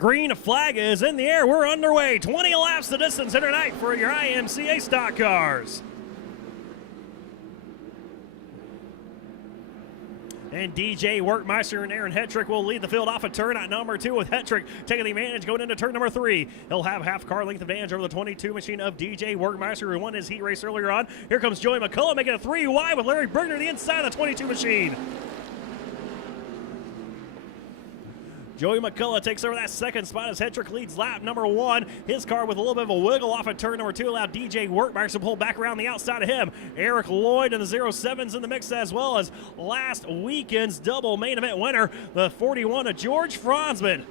Green flag is in the air. We're underway. 20 laps the distance here tonight for your IMCA stock cars. And DJ Workmeister and Aaron Hetrick will lead the field off of turn at number 2, with Hetrick taking the advantage going into turn number 3. He'll have half car length advantage over the 22 machine of DJ Workmeister, who won his heat race earlier on. Here comes Joey McCullough making a 3 wide with Larry Brigner the inside of the 22 machine. Joey McCullough takes over that second spot as Hetrick leads lap number 1. His car with a little bit of a wiggle off at turn number 2 allowed DJ Workmeister to pull back around the outside of him. Eric Lloyd and the 07's in the mix, as well as last weekend's double main event winner, the 41 of George Franzman.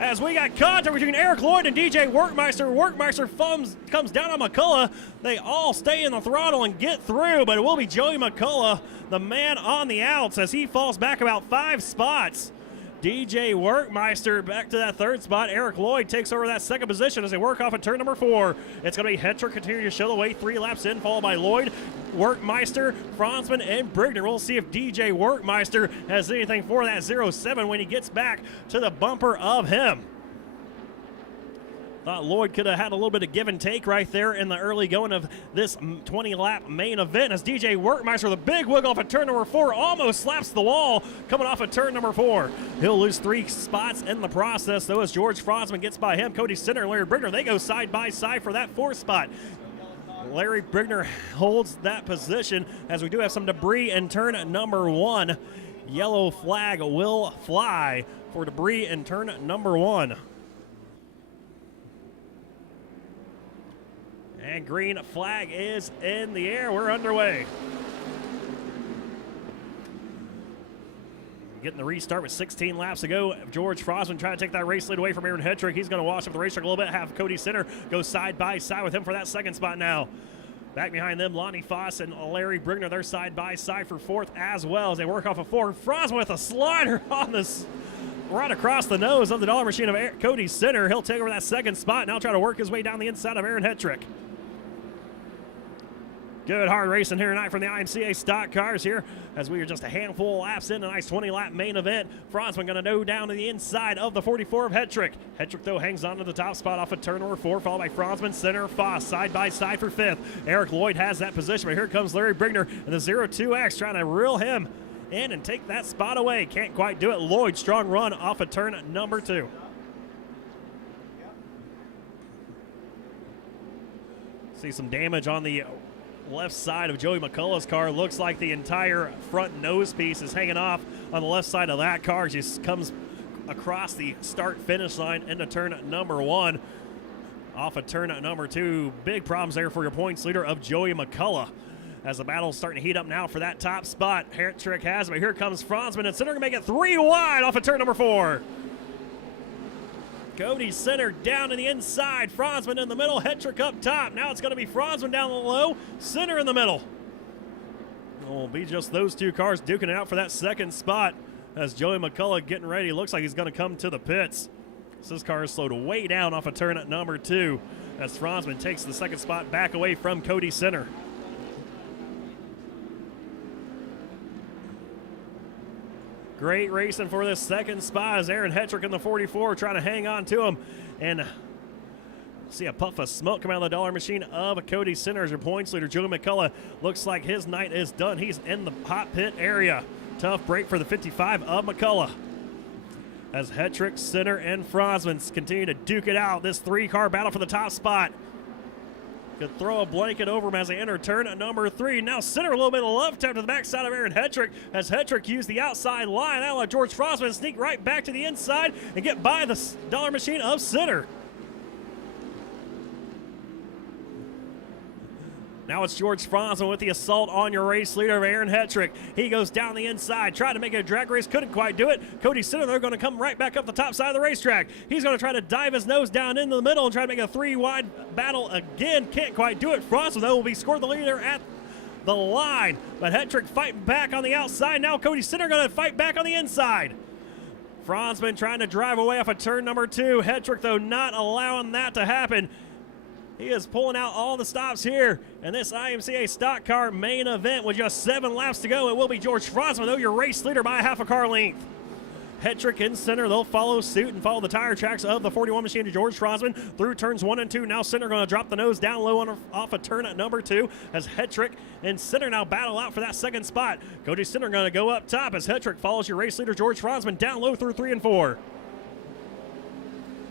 As we got contact between Eric Lloyd and DJ Workmeister, Workmeister comes down on McCullough. They all stay in the throttle and get through, but it will be Joey McCullough, the man on the outs, as he falls back about 5 spots. DJ Workmeister back to that third spot. Eric Lloyd takes over that second position as they work off at turn number 4. It's going to be Hetrick continue to show the way 3 laps in, followed by Lloyd, Workmeister, Franzman, and Brigner. We'll see if DJ Workmeister has anything for that 07 when he gets back to the bumper of him. Thought Lloyd could have had a little bit of give and take right there in the early going of this 20-lap main event, as DJ Workmeister, the big wiggle off at turn number 4, almost slaps the wall coming off at turn number 4. He'll lose 3 spots in the process, though, as George Franzman gets by him. Cody Center and Larry Brigner, they go side by side for that 4th spot. Larry Brigner holds that position, as we do have some debris in turn number 1. Yellow flag will fly for debris in turn number 1. And green flag is in the air. We're underway. Getting the restart with 16 laps to go. George Franzman trying to take that race lead away from Aaron Hetrick. He's going to wash up the racetrack a little bit. Have Cody Center go side by side with him for that second spot now. Back behind them, Lonnie Foss and Larry Brigner. They're side by side for 4th as well as they work off of 4. Franzman with a slider on this right across the nose of the dollar machine of Cody Center. He'll take over that second spot. Now try to work his way down the inside of Aaron Hetrick. Good hard racing here tonight from the IMCA stock cars here, as we are just a handful of laps in a nice 20-lap main event. Franzman going to go down to the inside of the 44 of Hetrick. Hetrick, though, hangs on to the top spot off of turn number 4, followed by Franzman, Center, Foss, side by side for 5th. Eric Lloyd has that position, but here comes Larry Brigner and the 02X trying to reel him in and take that spot away. Can't quite do it. Lloyd, strong run off of turn number 2. See some damage on the left side of Joey McCullough's car. Looks like the entire front nose piece is hanging off on the left side of that car. Just comes across the start-finish line into turn number 1. Off of turn number 2. Big problems there for your points leader of Joey McCullough, as the battle's starting to heat up now for that top spot. Hetrick has it, but here comes Franzman, and Center going to make it 3 wide off of turn number 4. Cody Center down to the inside. Franzman in the middle. Hetrick up top. Now it's going to be Franzman down the low. Center in the middle. It will be just those 2 cars duking it out for that second spot, as Joey McCullough getting ready. Looks like he's going to come to the pits. So this car is slowed way down off of turn at number 2, as Franzman takes the second spot back away from Cody Center. Great racing for this second spot, as Aaron Hetrick in the 44 trying to hang on to him. And see a puff of smoke come out of the dollar machine of Cody Center as your points leader. Joey McCullough looks like his night is done. He's in the hot pit area. Tough break for the 55 of McCullough, as Hetrick, Center, and Franzman continue to duke it out. This 3-car battle for the top spot. Could throw a blanket over him as they enter turn at number 3. Now Center a little bit of love tap to the backside of Aaron Hetrick, as Hetrick used the outside line. That'll let George Franzman sneak right back to the inside and get by the dollar machine of Center. Now it's George Franzman with the assault on your race leader of Aaron Hetrick. He goes down the inside, tried to make it a drag race, couldn't quite do it. Cody Center, they're going to come right back up the top side of the racetrack. He's going to try to dive his nose down into the middle and try to make a 3-wide battle again. Can't quite do it. Franzman, though, will be scored the leader at the line, but Hetrick fighting back on the outside. Now Cody Center going to fight back on the inside. Franzman trying to drive away off of turn number 2. Hetrick, though, not allowing that to happen. He is pulling out all the stops here in this IMCA stock car main event with just 7 laps to go. It will be George Franzman, though, your race leader by a half a car length. Hetrick in center. They'll follow suit and follow the tire tracks of the 41 machine to George Fronsman through turns 1 and 2. Now Center going to drop the nose down low off a turn at number 2 as Hetrick and Center now battle out for that second spot. Cody Center going to go up top as Hetrick follows your race leader George Fronsman down low through 3 and 4.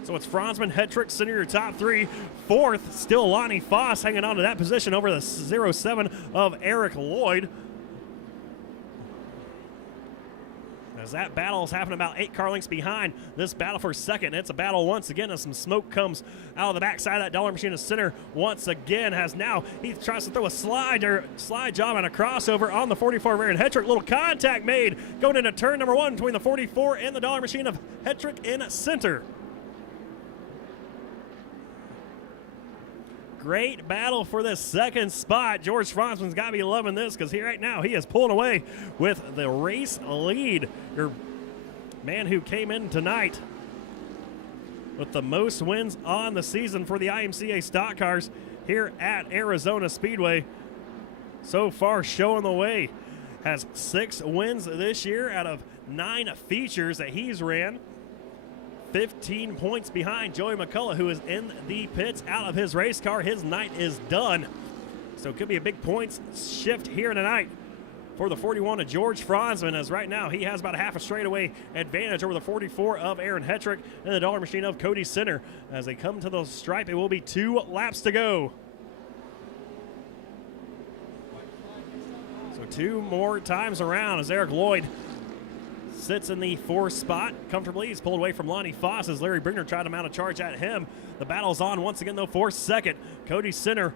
So it's Fronsman, Hetrick, Center your top 3. Fourth, still Lonnie Foss hanging on to that position over the 07 of Eric Lloyd. As that battle is happening about 8 car lengths behind this battle for second. It's a battle once again as some smoke comes out of the backside of that dollar machine. Of Center once again he tries to throw a slide job and a crossover on the 44 of Aaron Hetrick. Little contact made going into turn number 1 between the 44 and the dollar machine of Hetrick in center. Great battle for this second spot. George Fronsman's got to be loving this because right now he is pulling away with the race lead. Your man who came in tonight with the most wins on the season for the IMCA stock cars here at Arizona Speedway. So far showing the way. Has 6 wins this year out of 9 features that he's ran. 15 points behind Joey McCullough, who is in the pits out of his race car. His night is done. So it could be a big points shift here tonight for the 41 of George Fronsman, as right now he has about a half a straightaway advantage over the 44 of Aaron Hetrick and the dollar machine of Cody Center. As they come to the stripe, it will be 2 laps to go. So 2 more times around as Eric Lloyd sits in the 4th spot comfortably. He's pulled away from Lonnie Foss as Larry Brigner tried to mount a charge at him. The battle's on once again, though, for second. Cody Center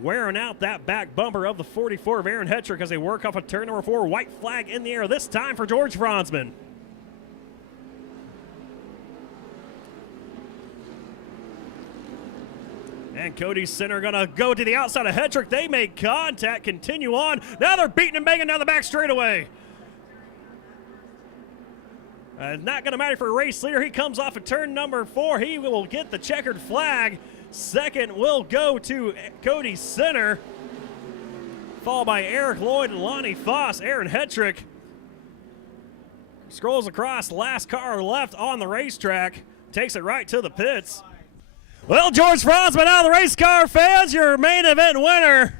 wearing out that back bumper of the 44 of Aaron Hetrick as they work off of turn number 4. White flag in the air, this time for George Fronsman. And Cody Center going to go to the outside of Hetrick. They make contact, continue on. Now they're beating and banging down the back straightaway. Not going to matter for a race leader. He comes off of turn number 4. He will get the checkered flag. Second will go to Cody Center, followed by Eric Lloyd and Lonnie Foss. Aaron Hetrick scrolls across, last car left on the racetrack, takes it right to the pits. Well, George Fronsman out of the race car, fans, your main event winner.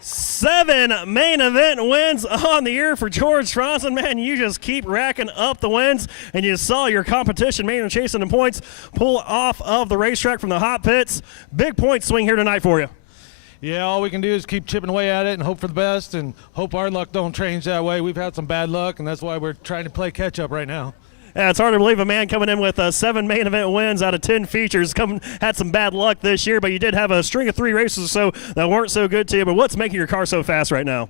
7 main event wins on the year for George Fronsman. Man, you just keep racking up the wins, and you saw your competition, man, chasing the points, pull off of the racetrack from the hot pits. Big point swing here tonight for you. Yeah, all we can do is keep chipping away at it and hope for the best and hope our luck don't change that way. We've had some bad luck, and that's why we're trying to play catch-up right now. Yeah, it's hard to believe a man coming in with 7 main event wins out of 10 features had some bad luck this year, but you did have a string of 3 races or so that weren't so good to you. But what's making your car so fast right now?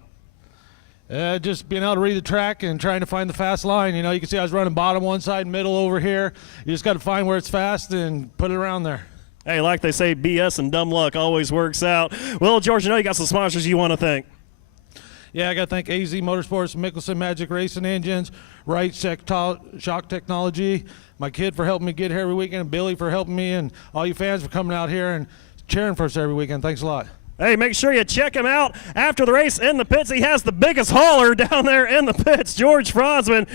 Just being able to read the track and trying to find the fast line. You know, you can see I was running bottom one side, middle over here. You just got to find where it's fast and put it around there. Hey, like they say, BS and dumb luck always works out. Well, George, I know you got some sponsors you want to thank. Yeah, I got to thank AZ Motorsports, Mickelson Magic Racing Engines, Wright Shock Technology, my kid for helping me get here every weekend, and Billy for helping me, and all you fans for coming out here and cheering for us every weekend. Thanks a lot. Hey, make sure you check him out after the race in the pits. He has the biggest hauler down there in the pits, George Fronsman.